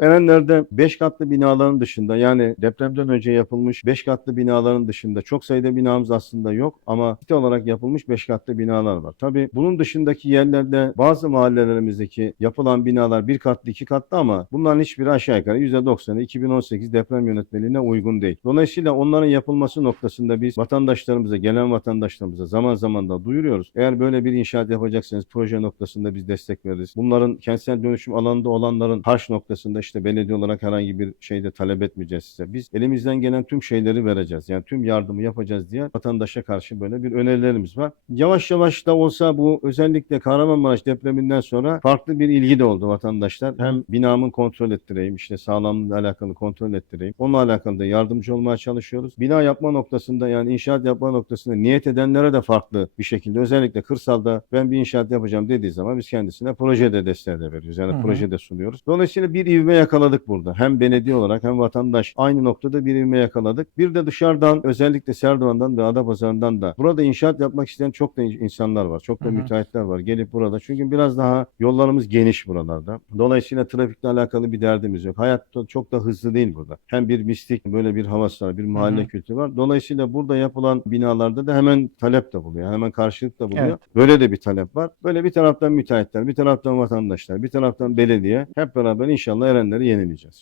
Erenler'de 5 katlı binaların dışında yani depremden önce yapılmış 5 katlı binaların dışında çok sayıda binamız aslında yok ama site olarak yapılmış 5 katlı binalar var. Tabii bunun dışındaki yerlerde bazı mahallelerimizdeki yapılan binalar bir katlı iki katlı ama bunların hiçbiri aşağı yukarı %90'ı 2018 deprem yönetmeliğine uygun değil. Dolayısıyla onların yapılması noktasında biz vatandaşlarımıza, gelen vatandaşlarımıza zaman zaman da duyuruyoruz. Eğer böyle bir inşaat yapacaksanız proje noktasında biz destek veririz. Bunların kentsel dönüşüm alanında olanların harç noktasında belediye olarak herhangi bir şeyde talep etmeyeceğiz size. Biz elimizden gelen tüm şeyleri vereceğiz. Yani tüm yardımı yapacağız diye vatandaşa karşı böyle bir önerilerimiz var. Yavaş yavaş da olsa bu özellikle Kahramanmaraş depreminden sonra farklı bir ilgi de oldu vatandaşlar. Hem binamın kontrol ettireyim, işte sağlamlığıyla alakalı kontrol ettireyim. Onunla alakalı da yardımcı olmaya çalışıyoruz. Bina yapma noktasında yani inşaat yapma noktasında niyet edenlere de farklı bir şekilde özellikle kırsalda ben bir inşaat yapacağım dediği zaman biz kendisine projede desteği de veriyoruz. Yani Hı hı. projede sunuyoruz. Dolayısıyla bir ivme yakaladık burada. Hem belediye olarak hem vatandaş aynı noktada bir ivme yakaladık. Bir de dışarıdan özellikle Serdivan'dan ve Adapazarı'ndan da burada inşaat yapmak isteyen çok da insanlar var. Çok da Hı hı. müteahhitler var. Gelip burada. Çünkü biraz daha yollarımız geniş buralarda. Dolayısıyla trafikle alakalı bir derdimiz yok. Hayat çok da hızlı değil burada. Hem bir mistik böyle bir havası var. Bir mahalle Hı hı. kültürü var. Dolayısıyla burada yapılan binalarda da hemen talep de buluyor. Hemen karşılık da buluyor. Evet. Böyle de bir talep var. Böyle bir taraftan müteahhitler, bir taraftan vatandaşlar, bir taraftan belediye hep beraber inşallah erenleri yenileyeceğiz.